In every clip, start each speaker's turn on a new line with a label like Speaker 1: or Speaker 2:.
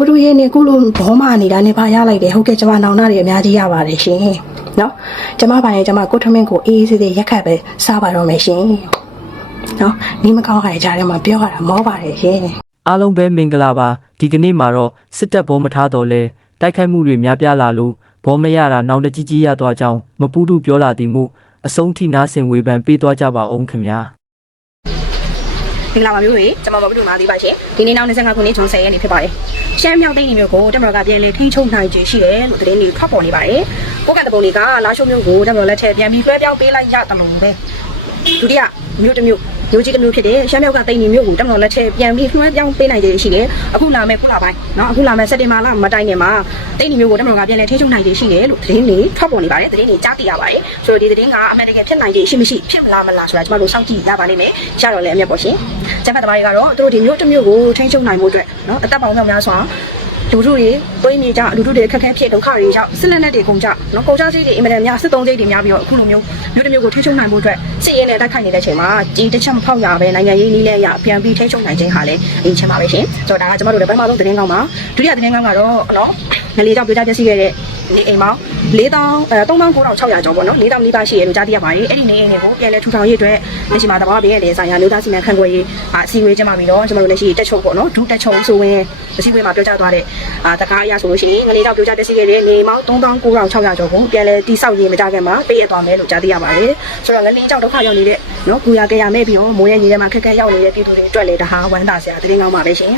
Speaker 1: ဘတို့ရဲ့နေခုလိုဘောမနေတာနေပါရလိုက်တယ်ဟုတ်ကဲ့ကျွန်မနောင်နာတွေအများကြီးရပါတယ်ရှင်နော်ကျွန်မပါရင်ကျွန်မကိုထမင်းကိုအေးအေးဆေးဆေးရက်ခတ်ပဲစားပါတော့မယ်ရှင်နော်နေမကောင်းရတဲ့ကြားထဲမှာပြောရတာမောပါတယ်ရှင်
Speaker 2: အားလုံးပဲမင်္ဂလာပါဒီကနေ့မှာတော့စစ်တပ်ဘောမထားတော့လဲတိုက်ခိုက်မှုတွေများပြားလာလို့ဘောမရတာနောက်တကြီးကြီးရသွားကြောင်းမပူးတူပြောလာသည်မှုအဆုံးထိနားဆင်ဝေဖန်ပေးသွားကြပါအောင်ခင်ဗျာ
Speaker 3: မင်္ဂလာပါမျိုးတွေကျွန်မမဘုဒ္ဓမာသေးပါရှင်ဒီနေ့နောက်25ခုနှစ်ဂျွန်10ရက်နေ့ဖြစ်ပါတယ်ရှမ်းမြောက်သိန်းမျိုးကိုတက်မတော်ကပြန်လည်ထိန်းချုပ်နိုင်ခြင်းရှိတယ်လို့သတင်းတွေထွက်ပေါ်နေပါတယ်ကိုကန့်တပုံတွေကလာရှုံမျိုးကိုတက်မတော်လက်ထက်ပြန်ပြီးလွှဲပြောင်းပေးလိုက်ရတယ်လို့ပဲဒုတိယမျိုးတစ်မျိုးမျိုးကြီးတစ်မျိုးဖြစ်တဲ့ရှမ်းမြောက်ကသိန်းမျိုးကိုတက်မတော်လက်ထက်ပြန်ပြီးလွှဲပြောင်းပေးနိုင်ခြင်းရှိတယ်အခုလာမဲ့ခုလာပိုင်းเนาะအခုလာမဲ့စက်တင်ဘာလမတိုင်ခင်မှာသိန်းမျိုးကိုတက်မတော်ကပြန်လည်ထိန်းချုပ်နိုင်ခြင်းရှိတယ်လို့သတင်းတွေထွက်ပေါ်နေပါတယ်သတင်းတွေကြားသိရပါတယ်ဆိုတော့ဒီသတင်းကအမှန်တကယ်ဖြစ်နိုင်ခြင်းရှိမရှိဖြစ်မလားမလားဆိုတာကျွန်တော်တို့စောင့်ကြည့်ရပါလိမ့်မယ်ရတော့လည်းအမြတ်ပေါ့ရှင် ကျန်းမာသမားတွေကတော့သူတို့ဒီမျိုးတစ်မျိုးကိုထိန်းချုပ်နိုင်မှုအတွက်နော်အသက်ပေါင်းမြောက်များစွာလူတို့တွေတွေးမြေကြလူတို့တွေအခက်အခဲဖြစ်ဒုက္ခတွေကြောင့်စစ်လက်နက်တွေကုန်ကြနော်ကုန်ကြစိတ်တွေအင်မတန်များစစ်သုံးစိတ်တွေများပြီးတော့အခုလိုမျိုးမျိုးတစ်မျိုးကိုထိန်းချုပ်နိုင်မှုအတွက်စစ်ရေးနဲ့တိုက်ခိုက်နေတဲ့ချိန်မှာကြီးတစ်ချက်မဖောက်ရပဲနိုင်ငံရေးနည်းနဲ့ရပြန်ပြီးထိန်းချုပ်နိုင်ခြင်းဟာလည်းအရင်ချင်းပါပဲရှင်ဆိုတော့ဒါကကျွန်တော်တို့လည်းပထမဆုံးသတင်းကောင်းပါဒုတိယသတင်းကောင်းကတော့နော်ငလေးကြောင့်ပြောကြပြစီခဲ့တဲ့နေအိမ်ပေါင်း 4000အဲ3900ကျော်ပေါ့နော်4000လေးပါရှိရလို့ကြားသိရပါတယ်အဲ့ဒီနေအိမ်တွေကိုပြန်လဲထူထောင်ရေးအတွက်လက်ရှိမှာတဘာပြည့်တဲ့ဆိုင်ရာမျိုးသားစီမံခန့်ခွဲရေးအစည်းအဝေးကျင်းပပြီးတော့ကျွန်တော်တို့လက်ရှိတက်ချုပ်ပေါ့နော်ဒုတက်ချုပ်ဆိုရင်အစည်းအဝေးမှာပြောကြားသွားတဲ့အာတကားအရာဆိုလို့ရှိရင်ငလေးကြောင့်ပြောကြားတက်စီခဲ့တဲ့နေပေါင်း3900ကျော်ကိုပြန်လဲတိဆောက်ရေးမကြခင်မှာပေးရသွားမယ်လို့ကြားသိရပါတယ်ဆိုတော့ငလေးကြောင့်ဒုက္ခရောက်နေတဲ့နော်ကူရကြရမဲ့ပြီးတော့မိုးရဲရေထဲမှာခက်ခဲရောက်နေတဲ့ပြည်သူတွေအတွက်လည်းဒါဟာဝမ်းသာစရာသတင်းကောင်းပါပဲရှင်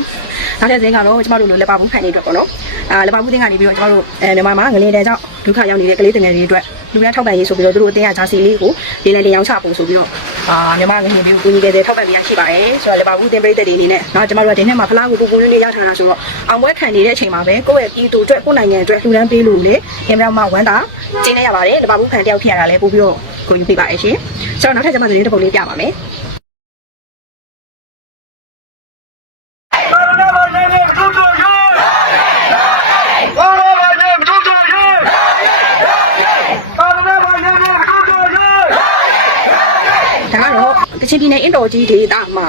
Speaker 3: နောက်တဲ့သတင်းကတော့ကျွန်တော်တို့လက်ပါဘူးခိုင်နေအတွက်ပေါ့နော်အာလက်ပါဘူးတင်ကနေပြီးတော့ကျွန်တော်တို့အဲမြန်မာမှာငလေးတဲ့ကြောင့်ဒုက္ခရောက်နေတဲ့ကလေးတငယ်တွေအတွက်လူများထောက်ပံ့ရေးဆိုပြီးတော့သူတို့အတင်းရဂျာစီလေးကိုဒီလည်းတင်ရောက်ချဖို့ဆိုပြီးတော့အာမြန်မာငလေးတွေကိုကူညီခဲ့တဲ့ထောက်ပံ့ပေးရရှိပါတယ်ဆိုတော့လက်ပါဘူးတင်ပရိသတ်တွေအနေနဲ့နော်ကျွန်တော်တို့ကဒီနေ့မှာဖလားကိုကိုကိုလေးလေးရထားတာဆိုတော့အောင်ပွဲခံနေတဲ့အချိန်မှာပဲကိုယ့်ရဲ့ပြည်သူအတွက်ကိုယ့်နိုင်ငံအတွက်လှူဒန်းပေးလို့လေအင်မတန်မှဝမ်းသာကျင်းနေရပါတယ်လက်ပါဘူးခံတယောက်ဖြစ်ရတာလည်းပို့ပြီးတော့ကိုယူပေးပါရဲ့ရှင်ဆိုတော့နောက်ထပ်ကျွန်မသတင်းတစ်ပုဒ်လေးပြပါမယ် ဒါကတော့က ချင်ပြည်နယ်အင်တော်ကြီးဒေသမှာ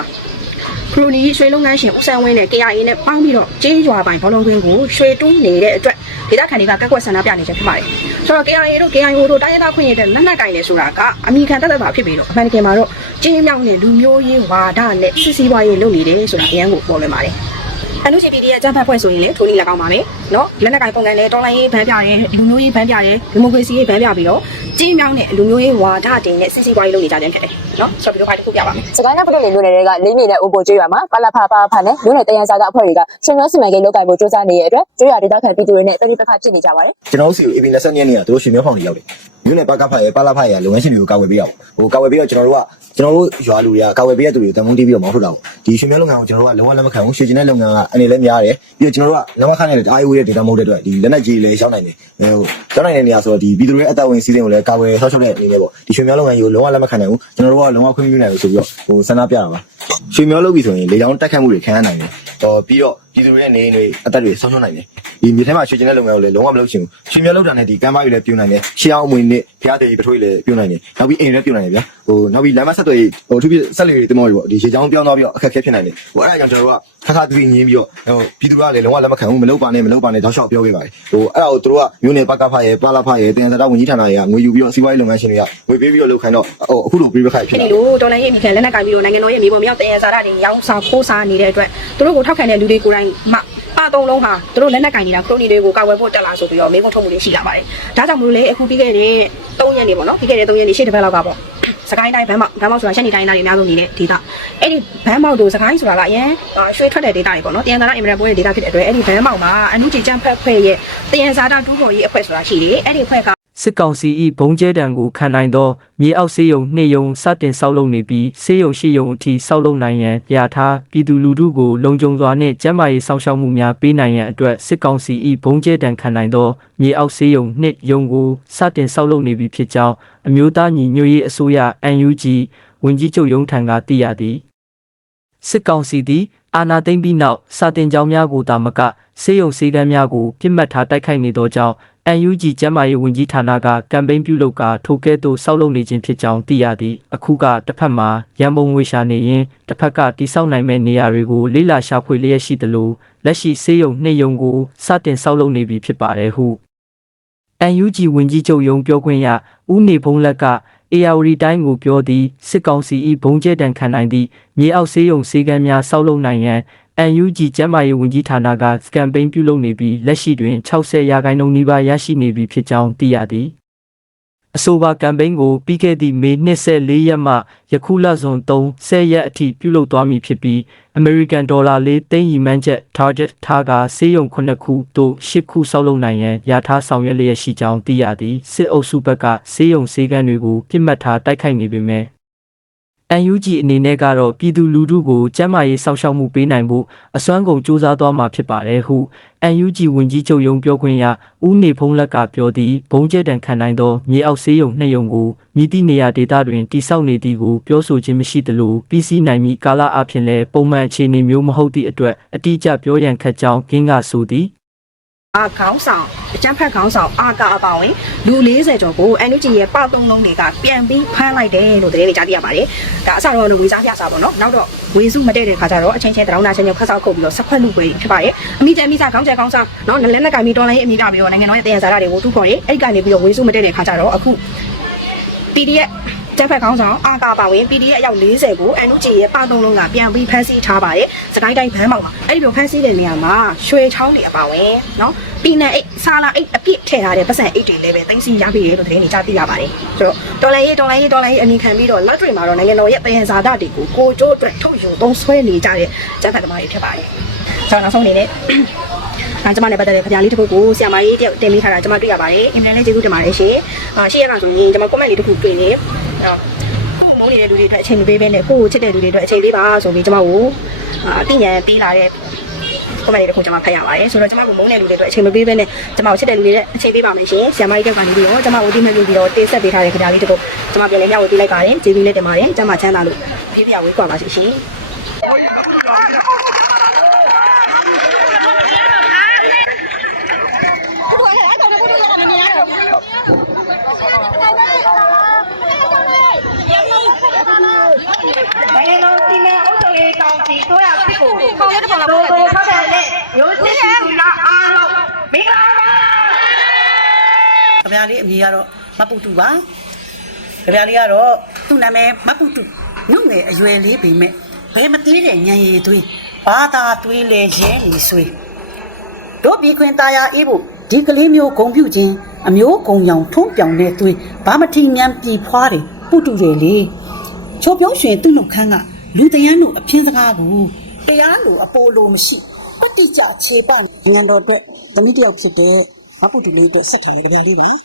Speaker 3: ခရိုနီရွှေလုပ်ငန်းရှင်ဦးဆန်းဝင်းနဲ့ KIA နဲ့ပေါင်းပြီးတော့ကျေးရွာပိုင်ဘောလုံးကွင်းကိုရွှေတူးနေတဲ့အတွက်ဒေသခံတွေကကက်ကွက်ဆန္ဒပြနေချက်ဖြစ်ပါတယ်။ဆိုတော့ KIA တို့ KIO တို့တိုင်းရင်းသားခွင့်ရတဲ့လက်နက်ကင်နေဆိုတာကအမိခံတက်တက်ပါဖြစ်ပြီးတော့အမှန်တကယ်မှာတော့ကျေးမြောက်နဲ့လူမျိုးရေးဝါဒနဲ့စစ်စီးပွားရေးလုပ်နေတယ်ဆိုတာအရန်ကိုပေါ်လွင်ပါတယ်။ အနုစီပီဒီရဲ့အကြမ်းဖက်ဖွဲ့ဆိုရင်လေထိုးနေလက်ကောင်းပါမယ်နော်လက်နက်ကင်ပုံကန်လေတော်လိုင်းရေးဗန်းပြတယ်လူမျိုးရေးဗန်းပြတယ်ဒီမိုကရေစီရေးဗန်းပြပြီးတော့ကြီးမြောင်းတဲ့လူမျိုးရေးဝါဒတင်နဲ့စစ်စီးပွားရေးလုပ်နေကြခြင်းဖြစ်တယ်နော်ဆိုတော့ဒီလိုဖိုင်တစ်ခုပြပါမယ်
Speaker 4: စကိုင်းနာပုတ်လေမျိုးနယ်တွေကလိမ့်နေတဲ့အိုပိုကျွေးရွာမှာပလာဖာပါဖာနဲ့မျိုးနယ်တယန်စာကအဖွဲ့တွေကရှင်ရောစီမံကိန်းလုပ်ကိုင်ဖို့စ조사နေတဲ့အတွက်ကျွေးရွာဒေသခံပြည်သူတွေနဲ့တတိပခဖြစ်နေကြပါတယ်
Speaker 5: ကျွန်တော်တို့စီကို AB လက်ရက်နေ့ကသူတို့ရွှေမြောက်ဖောင်တွေရောက်တယ် မြို့နယ်ပကဖတ်ရယ်ပလာဖတ်ရယ်လုပ်ငန်းရှင်တွေကိုကာဝယ်ပေးရအောင်ဟိုကာဝယ်ပေးတော့ကျွန်တော်တို့ကကျွန်တော်တို့ရွာလူတွေကကာဝယ်ပေးရတဲ့သူတွေတန်ဖိုးတီးပြီးတော့မောင်းထုတ်တာပေါ့ဒီရွှေမြောက်လုပ်ငန်းကိုကျွန်တော်တို့ကလုံးဝလက်မခံဘူးရွှေကျင်တဲ့လုပ်ငန်းကအနေလည်းများတယ်ပြီးတော့ကျွန်တော်တို့ကလက်မခံတဲ့အားအဝေးတဲ့ data မဟုတ်တဲ့အတွက်ဒီလက်နက်ကြီးလည်းရောက်နိုင်တယ်ဟိုရောက်နိုင်တဲ့နေရာဆိုတော့ဒီပြည်သူတွေရဲ့အသက်ဝင်စီးစိမ်ကိုလည်းကာဝယ်ဆောက်ရှောက်တဲ့အနေနဲ့ပေါ့ဒီရွှေမြောက်လုပ်ငန်းကြီးကိုလုံးဝလက်မခံနိုင်ဘူးကျွန်တော်တို့ကလုံးဝခွင့်ပြုနိုင်လို့ဆိုပြီးတော့ဟိုဆန္ဒပြတာပါရွှေမြောက်လုပ်ပြီဆိုရင်လေကြောင်းတက်ခတ်မှုတွေခံရနိုင်တယ်ဟောပြီးတော့ပြည်သူတွေရဲ့နေအိမ်တွေအသက်တွေဆောက်ရှောက်နိုင်တယ်ဒီမြေထဲမှာရွှေကျင်တဲ့လုပ်ငန်းကိုလည်းလုံးဝမလုပ်ချင်ဘူးရွှေမြောက်လုပ်တာနဲ့ဒီကမ်းပါးတွေလည်းပြုံနိုင်တယ်ရှေးအောင်မွေနဲ့ဖျားတယ်ပထွေးလည်းပြုံနိုင်တယ်နောက်ပြီးအိမ်လည်းပြုံနိုင်တယ်ဗျာဟိုနောက်ပြီးလမ်းမဆက်တွေဟိုသူပြဆက်လေတွေတင်မောတွေပေါ့ဒီရေချောင်းပြောင်းသွားပြီးတော့အခက်အခဲဖြစ်နိုင်တယ်ဟိုအဲ့ဒါကြောင့်ကျွန်တော်တို့ကခါခါသတိငင်းပြီးတော့ဟိုပြည်သူကလည်းလုံးဝလက်မခံဘူးမလုပ်ပါနဲ့မလုပ်ပါနဲ့တောက်လျှောက်ပြောခဲ့ပါတယ်ဟိုအဲ့ဒါကိုသူတို့ကမြို့နယ်ပကဖရဲ့ပလာဖရဲ့တင်စတာဝန်ကြီးဌာနတွေကငွေယူပြီးတော့စီးပွားရေးလုပ်ငန်းရှင်တွေကငွေပေးပြီးတော့လုပ်ခိုင်းတော့ဟိုအခုလိုပြေးပခိုက်ဖြစ်
Speaker 3: အဲ့
Speaker 5: လာ
Speaker 3: ဒီလိုတော်လိုင်းရေးမိခံလက်နက်ကင်ပြီးတော့နိုင်ငံတော်ရဲ့မြေပေါ်မြောက်တည်ရစာရတွေရောင်းစားခိုးစားနေတဲ့အတွက်သူတို့ကိုထောက်ခံတဲ့လူတွေကိုယ်တိုင်မှပါသုံးလုံးဟာသူတို့လက်နက်ကင်နေတာခရိုနီတွေကိုကာဝယ်ဖို့တက်လာဆိုပြီးတော့မေးခွန်းထုတ်မှုတွေရှိလာပါတယ်။ဒါကြောင့်မလို့လေအခုပြီးခဲ့တဲ့3ရက်နေပေါ့နော်ပြီးခဲ့တဲ့3ရက်နေရှေ့တစ်ပတ်လောက်ကပေါ့စကိုင်းတိုင်းဘန်းမောက်ဘန်းမောက်ဆိုတာရှက်နေတိုင်းသားတွေအများဆုံးနေတဲ့ဒေသအဲ့ဒီဘန်းမောက်တို့စကိုင်းဆိုတာကအရင်ရွှေထွက်တဲ့ဒေသတွေပေါ့နော်တယန်သာရအင်မရန်ပွဲရဲ့ဒေသဖြစ်တဲ့အတွက်အဲ့ဒီဘန်းမောက်မှာအနုကြီးကျန်းဖက်ဖွဲ့ရဲ့တယန်ဇာတာတူးဖော်ရေးအဖွဲ့ဆိုတာရှိတယ်အဲ့ဒီအဖွဲ့က
Speaker 2: စစ်ကောင်စီ၏ဘုံကျဲတံကိုခံနိုင်သောမြေအောက်ဆေးရုံနှိပ်ယုံစတင်ဆောက်လုပ်နေပြီးဆေးရုံရှိရုံအထိဆောက်လုပ်နိုင်ရန်ပြထားပြည်သူလူထုကိုလုံခြုံစွာနှင့်ကျန်းမာရေးစောင့်ရှောက်မှုများပေးနိုင်ရန်အတွက်စစ်ကောင်စီ၏ဘုံကျဲတံခံနိုင်သောမြေအောက်ဆေးရုံနှိပ်ယုံကိုစတင်ဆောက်လုပ်နေပြီဖြစ်ကြောင်းအမျိုးသားညီညွတ်ရေးအစိုးရ NUG ဝန်ကြီးချုပ်ရုံးထံကသိရသည်စစ်ကောင်စီသည်အာဏာသိမ်းပြီးနောက်စာတင်ကြောင်းများကိုတာမကစေယုံစည်းကမ်းများကိုပြစ်မှတ်ထားတိုက်ခိုက်နေသောကြောင့် UNG ကျန်းမာရေးဝန်ကြီးဌာနကကမ်ပိန်းပြုလုပ်ကထိုကဲ့သို့စောက်လုပ်နေခြင်းဖြစ်ကြောင်းသိရသည်အခုကတစ်ဖက်မှာရန်ပုံငွေရှာနေရင်တစ်ဖက်ကတိစောက်နိုင်မဲ့နေရာတွေကိုလေးလာရှာဖွေလျက်ရှိသလိုလက်ရှိဆေးရုံနှစ်ရုံကိုစတင်စောက်လုပ်နေပြီဖြစ်ပါတယ်ဟု UNG ဝန်ကြီးချုပ်ယုံပြောခွင့်ရဦးနေဘုံလက်က ARD တိုင်းကိုပြောသည်စစ်ကောင်စီ၏ဘုံကျဲတံခံနိုင်သည့်မြေအောက်ဆေးရုံဆေးကမ်းများစောက်လုပ်နိုင်ရန် UNG ကျန်းမာရေးဝန်ကြီးဌာနကစကမ်ပိန်းပြုလုပ်နေပြီးလက်ရှိတွင်60ရာခိုင်နှုန်းနီးပါးရရှိနေပြီဖြစ်ကြောင်းသိရသည်အဆိုပါကမ်ပိန်းကိုပြီးခဲ့သည့်မေ24ရက်မှယခုလဇွန်3 10ရက်အထိပြုလုပ်သွားမည်ဖြစ်ပြီး American Dollar ၄သိန်းရီမန်းချက် target ထားကဆေးရုံ9ခုသို့10ခုဆောက်လုပ်နိုင်ရန်ရထားဆောင်ရွက်လျက်ရှိကြောင်းသိရသည်စစ်အုပ်စုဘက်ကဆေးရုံဆေးကမ်းတွေကိုပြစ်မှတ်ထားတိုက်ခိုက်နေပေမဲ့ UNG အနေနဲ့ကတော့ပြည်သူလူထုကိုကျန်းမာရေးစောင့်ရှောက်မှုပေးနိုင်ဖို့အစွမ်းကုန်စ조사သွားမှာဖြစ်ပါတယ်ဟု UNG ဝန်ကြီးချုပ်ယုံပြောခွင့်ရဦးနေဖုံးလက်ကပြောသည်ဘုံကျဲတံခံနိုင်သောမြေအောက်ဆေးရုံနှစ်ရုံကိုမြည်သည့်နေရာဒေသတွင်တိစောက်နေသည်ကိုပြောဆိုခြင်းမရှိသလိုပြည်စည်းနိုင်မည့်ကာလအဖြစ်လည်းပုံမှန်အခြေအနေမျိုးမဟုတ်သည့်အတွက်အတိအကျပြောရန်ခက်ကြောင်းဂင်းကဆိုသည်
Speaker 3: အာခေါင်းဆောင်အကျန်းဖက်ခေါင်းဆောင်အာကာအပါဝင်လူ40ကျော်ကို NUG ရဲ့ပသုံးလုံးတွေကပြန်ပြီးဖမ်းလိုက်တယ်လို့သတင်းတွေကြားသိရပါတယ်။ဒါအစတော့ဝေစားပြစားပေါ့နော်။နောက်တော့ဝေစုမတည့်တဲ့ခါကျတော့အချင်းချင်းတရောင်းနာချင်းချင်းခတ်ဆောက်ခုတ်ပြီးတော့ဆက်ခွက်လူပွဲဖြစ်ပါတယ်။အမိကျအမိစားခေါင်းကျဲခေါင်းစားနော်လက်နဲ့ကင်ပြီးတော်လိုင်းအမိပြပြီးတော့နိုင်ငံတော်ရဲ့တည်ရစာတွေကိုတူခေါ်တယ်။အဲ့ကနေပြီးတော့ဝေစုမတည့်တဲ့ခါကျတော့အခု PDF တက်ဖက်ခေါင်းဆောင်အာကာပါဝင် PDF အယောက်40ကို NUG ရဲ့ပါသုံးလုံးကပြန်ပြီးဖမ်းဆီးထားပါတယ်။စကိုင်းတိုင်းဘန်းမောက်မှာအဲ့ဒီလိုဖမ်းဆီးတဲ့နေရာမှာရွှေချောင်းတွေအပါဝင်နော်ပြည်နယ်အိတ်ဆာလာအိတ်အပြည့်ထည့်ထားတဲ့ပတ်စံအိတ်တွေလည်းပဲသိသိရပြီလို့သတင်းတွေကြားသိရပါတယ်။ဆိုတော့တော်လိုင်းရေးတော်လိုင်းရေးတော်လိုင်းရေးအမိခံပြီးတော့လက်တွေမှာတော့နိုင်ငံတော်ရဲ့တယံဇာတတွေကိုကိုကျိုးအတွက်ထုတ်ယူသုံးဆွဲနေကြတဲ့တက်ဖက်သမားတွေဖြစ်ပါတယ်။ကျွန်တော်နောက်ဆုံးအနေနဲ့အဲကျွန်မနဲ့ပတ်သက်တဲ့ခပြလေးတစ်ခုကိုဆရာမကြီးတယောက်တင်ပေးထားတာကျွန်မတွေ့ရပါတယ်အင်မတန်လေးကျေးဇူးတင်ပါတယ်ရှင်အာရှေ့ရက်ကဆိုရင်ကျွန်မ comment လေးတစ်ခုတွေ့နေ အော်ကိုမိုးနေတဲ့လူတွေအတွက်အချိန်မပေးဘဲနဲ့ကိုကိုချစ်တဲ့လူတွေအတွက်အချိန်ပေးပါဆိုပြီးကျွန်မကိုအာအသိဉာဏ်ပေးလာတဲ့ comment လေးတစ်ခုကျွန်မဖတ်ရပါတယ်ဆိုတော့ကျွန်မကိုမုန်းတဲ့လူတွေအတွက်အချိန်မပေးဘဲနဲ့ကျွန်မကိုချစ်တဲ့လူတွေအတွက်အချိန်ပေးပါမယ်ရှင်ဆရာမကြီးတယောက်ကနေပြီးတော့ကျွန်မကိုဒီမဲ့ပြီးတော့တင်ဆက်ပေးထားတဲ့ခပြလေးတစ်ခုကျွန်မပြန်လည်မျှဝေပေးလိုက်ပါတယ်ကျေးဇူးလေးတင်ပါတယ်ကျွန်မချမ်းသာလို့ဖေးဖေးဝေးကွာပါစေရှင်
Speaker 6: နိုင်ငံတော်စီမံအုပ်ချုပ်ရေးကောင်စီတို့ရ ဖြစ်ကိုပေါ်ရတဲ့ပေါ်လာပေါ်တဲ့ဖောက်တဲ့လက်ရိုးစစ်စီနာအားလုံးမင်္ဂလာပါ
Speaker 7: ခဗျာလေးအမည်ကတော့မပူတူပါခဗျာလေးကတော့သူ့နာမည်မပူတူနှုတ်ငယ်အရွယ်လေးပေမဲ့ဘယ်မသေးတဲ့ညံရည်သွေးဘာသာသွေးလဲရဲနေဆွေတို့ပြည်ခွင်ตาယာအေးဖို့ဒီကလေးမျိုးဂုံပြုတ်ခြင်းအမျိုးဂုံရောင်ထုံးပြောင်တဲ့သွေးဘာမထီမြန်ပြည်ဖွားတယ်ပူတူတယ်လေချိုပြုံးရွှင်သူ့နှုတ်ခမ်းကလူတရန်တို့အဖင်းစကားကို တရားလိုအပိုလိုမရှိပတ္တိကြခြေပနိုင်ငံတော်အတွက်သမီးတစ်ယောက်ဖြစ်တဲ့မပူတူလေးအတွက်ဆက်တော်ရကြလေးနော်